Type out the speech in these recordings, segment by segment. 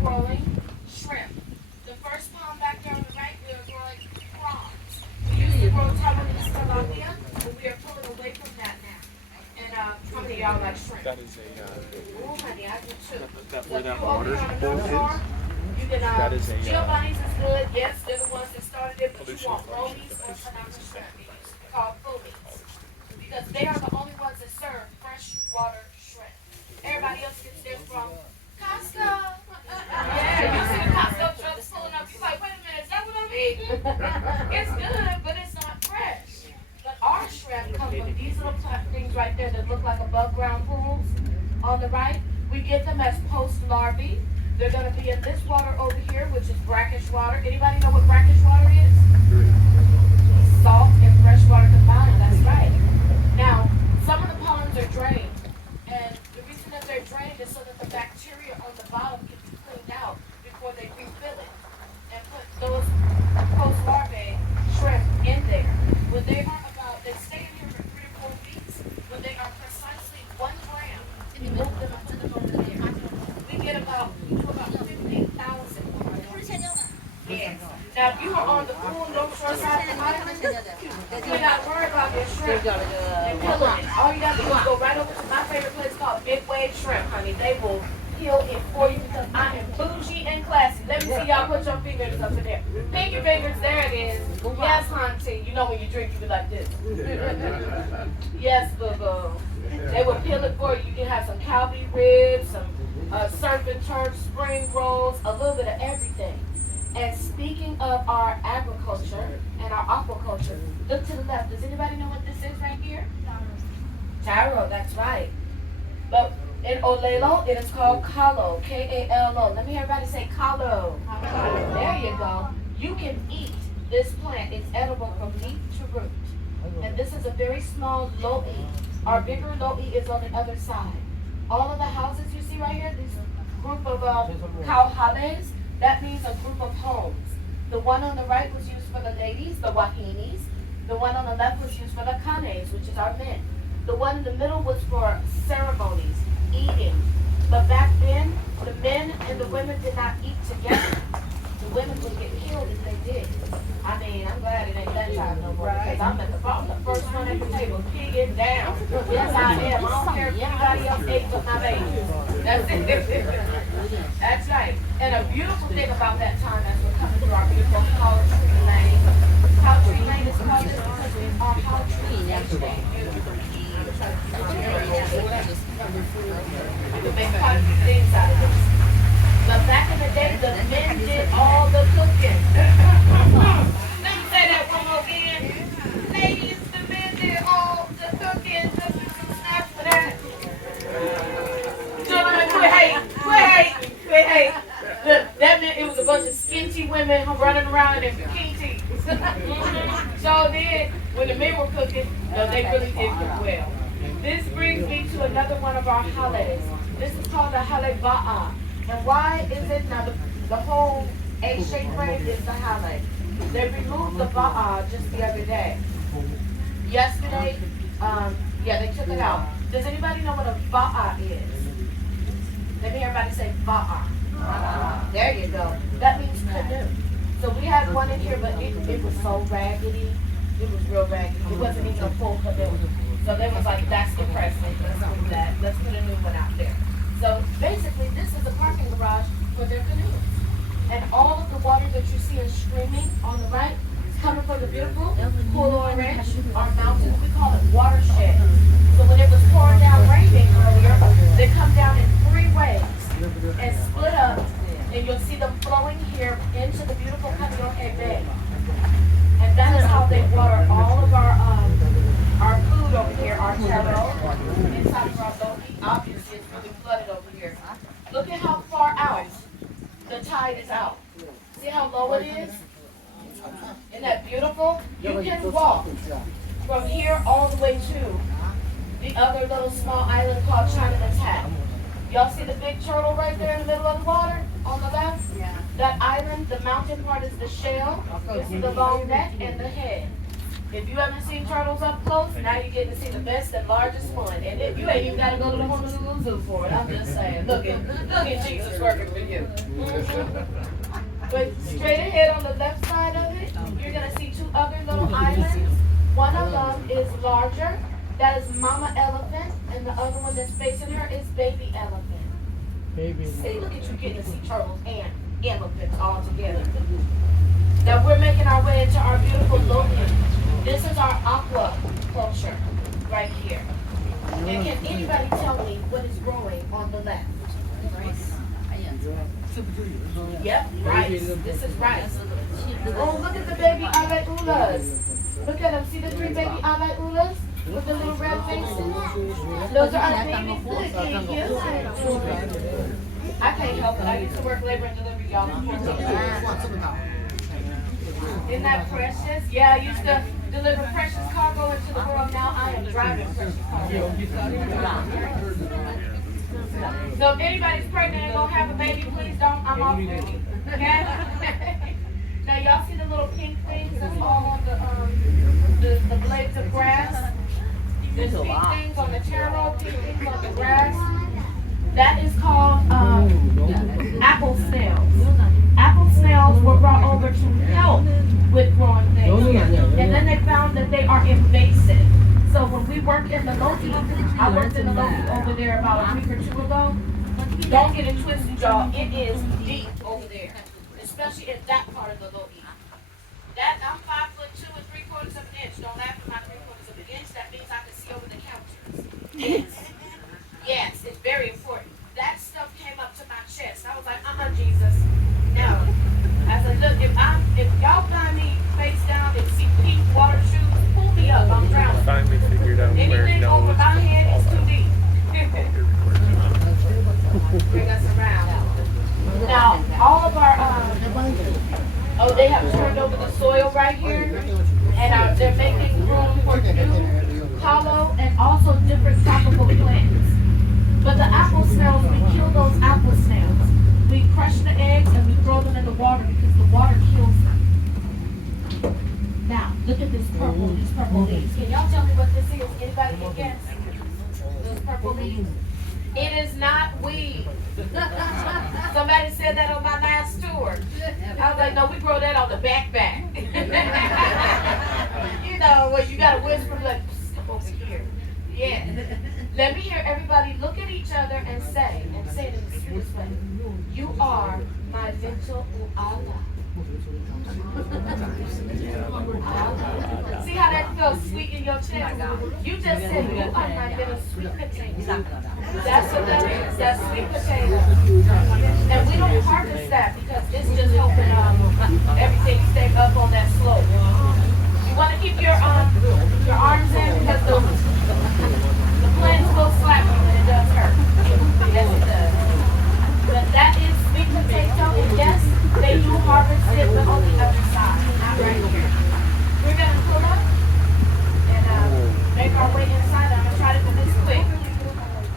growing shrimp. The first pond back there on the right, we are growing prawns. We used to grow Taiwanese tilapia, but we are pulling away from that now. And how many of y'all like shrimp? That is a, Oh, honey, I do too. that So where if that you over water here on the bowl North is. Shore, you can, That is a, Giovanni's is good. Yes, they're the ones that started it, but you pollution want collection romies or device. Tanaka shrimp. It used to be called foamies. Because they are the only ones that serve freshwater shrimp. Everybody else gets theirs from Costco. Yeah, you see the Costco trucks pulling up. You're like, wait a minute, is that what I'm eating? It's good, but it's not fresh. But our shrimp come from these little things right there that look like above ground pools on the right. We get them as post larvae. They're going to be in this water over here, which is brackish water. Anybody know what brackish water is? Salt and fresh water combined, that's right. Now, some of the ponds are drained, and the reason that they're drained is so that the bacteria on the bottom can be cleaned out before they refill it and put those post-larvae shrimp in there. When they are about, they stay in here for 3 to 4 weeks. When they are precisely 1 gram, we move them and put them over there. We get about 15,000. Yes. Now, if you are on the cool North Shore side of the island, you ain't got to worry about your shrimp. They're killing it. All you got to do is go right over to my favorite place called Big Wave Shrimp, honey. They will kill it for you because I am bougie and classy. Let me see y'all put your fingers up in there. Pinky fingers, there it is. Yes, hunty. You know when you drink, you be like this. Yes, boo-boo. They will peel it for you. You can have some Calbee ribs, some surf and turf, spring rolls, a little bit of everything. And speaking of our agriculture and our aquaculture, look to the left. Does anybody know what this is right here? Taro, that's right. But in Olelo, it is called Kauloa, K-A-L-O. Let me hear everybody say Kauloa. There you go. You can eat this plant. It's edible from leaf to root. And this is a very small lo'i. Our bigger lo'i is on the other side. All of the houses you see right here, this group of kauhales, that means a group of homes. The one on the right was used for the ladies, the wahinis. The one on the left was used for the kanes, which is our men. The one in the middle was for ceremonies, eating. But back then, the men and the women did not eat together. The women would get killed if they did. I mean, I'm glad it ain't that time no more because I'm at the bottom, the first one at the table, pigging down. Yes, I am. I don't care if anybody else ate but my baby. That's it. That's right. And a beautiful thing about that time as we're coming through our beautiful Hollow Tree Lane. Hollow Tree Lane is called this because we are Hollow Tree Lane. You can make quite a few things out of this. But back in the day, the men did all the cooking. Let me say that one more again. Ladies, the men did all the cooking. Let's do some snaps for that. Gentlemen, quit hating. That meant it was a bunch of skinty women running around in bikinis. So did, when the men were cooking, no, they really did cook well. This brings me to another one of our hales. This is called the hale ba'a. And why is it now the whole A-shaped frame is the hale? They removed the ba'a just the other day. Yesterday, they took it out. Does anybody know what a ba'a is? Let me hear everybody say ba'a. There you go. That means canoe. So we had one in here, but it was so raggedy. It was real raggedy. It wasn't even a full canoe. So they was like, that's depressing. Let's move that. Let's put a new one out there. So basically, this is a parking garage for their canoes. And all of the water that you see is streaming on the right is coming from the beautiful Kauloa Ranch, our mountains. We call it watershed. So when it was pouring down raining earlier, they come down in 3 waves and split up. And you'll see them flowing here into the beautiful Kauloa Bay. And that is how they water all of our food over here, our taro, inside of our loki. Obviously, it's really flooded over here. Look at how far out the tide is out. See how low it is? Isn't that beautiful? You can walk from here all the way to the other little small island called Chinaman's Hat. Y'all see the big turtle right there in the middle of the water on the left? Yeah. That island, the mountain part is the shell. You see the long neck and the head. If you haven't seen turtles up close, now you're getting to see the best and largest one. And you ain't even got to go to the Honolulu Zoo for it. I'm just saying. Look at Jesus working for you. But straight ahead on the left side of it, you're going to see two other little islands. One of them is larger. That is Mama Elephant. And the other one that's facing her is Baby Elephant. See, look at you getting to see turtles and elephants all together. Now we're making our way into our beautiful local. This is our aqua culture right here. And can anybody tell me what is growing on the left? Rice. Yep, rice. This is rice. Oh, look at the baby aleulas. Look at them. See the three baby aleulas with the little red faces? Those are our babies. Thank you. I can't help it. I used to work labor and delivery, y'all. Isn't that precious? Yeah, I used to deliver precious cargo into the world. Now I am driving precious cargo. So if anybody's pregnant and gonna have a baby, please don't. I'm off duty. Okay? Now y'all see the little pink things that's all on the blades of grass? There's pink things on the taro, pink things on the grass. That is called apple snails. Apple snails were brought over to help with growing things. And then they found that they are invasive. So when we work in the Loki, I worked in the Loki over there about a week or two ago. Don't get it twisted, y'all. It is deep over there, especially in that part of the Loki. That I'm 5'2" and 3/4 of an inch. Don't laugh at my 3/4 of an inch. That means I can see over the counters. Yes, it's very important. That stuff came up to my chest. I was like, Jesus, no. I said, look, if y'all find me face down and see pink water shoes, pull me up. I'm drowning. Finally figured out where anything over my head is too deep. Bring us around. Now, all of our, they have turned over the soil right here, and they're making room for new Kauloa and also different tropical plants. But the apple snails, we kill those apple snails. We crush the eggs and we throw them in the water because the water kills them. Now, look at these purple leaves. Can y'all tell me what this is? Anybody can guess? Those purple leaves? It is not weed. Somebody said that on my last tour. I was like, no, we grow that on the back. You know, where you got to whisper like, come over here. Yeah. Let me hear everybody look at each other and say it in the sweetest way. You are my little uala. See how that feels sweet in your chest? You just said you are my little sweet potato. That's what that is. That's sweet potato. And we don't harvest that because it's just helping everything stay up on that slope. You want to keep your arms in because the plants will slap you and it does hurt. Yes, it does. But that is sweet potato, and yes, they do harvest it, but on the other side, not right here. We're going to pull up and make our way inside. I'm going to try to do this quick.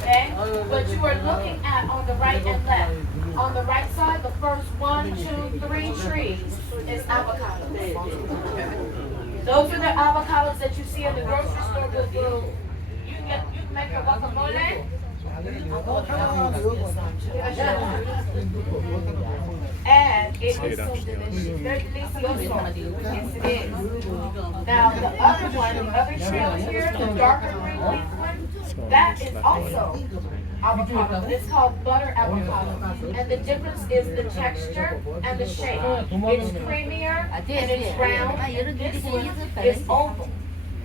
Okay? What you are looking at on the right and left. On the right side, the first 1, 2, 3 trees is avocados. Those are the avocados that you see in the grocery store with little. You can make a guacamole. And it is so delicious. Very delicioso. Yes, it is. Now, the other one, the other trail here, the darker green leaf one, that is also avocado, but it's called butter avocado. And the difference is the texture and the shape. It's creamier and it's round. This one is oval.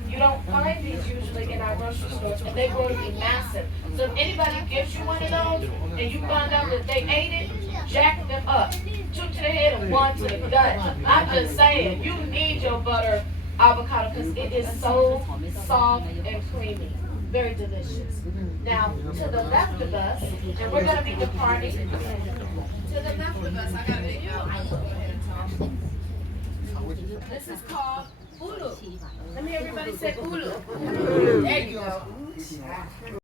You don't find these usually in our grocery stores, and they grow to be massive. So if anybody gives you one of those, and you find out that they ate it, jack them up. 2 to the head and 1 to the gut. I'm just saying, you need your butter avocado because it is so soft and creamy. Very delicious. Now, to the left of us, and we're going to be departing. To the left of us, I got a video. Go ahead, Tom. This is called ulu. Let me hear everybody say ulu. There you go.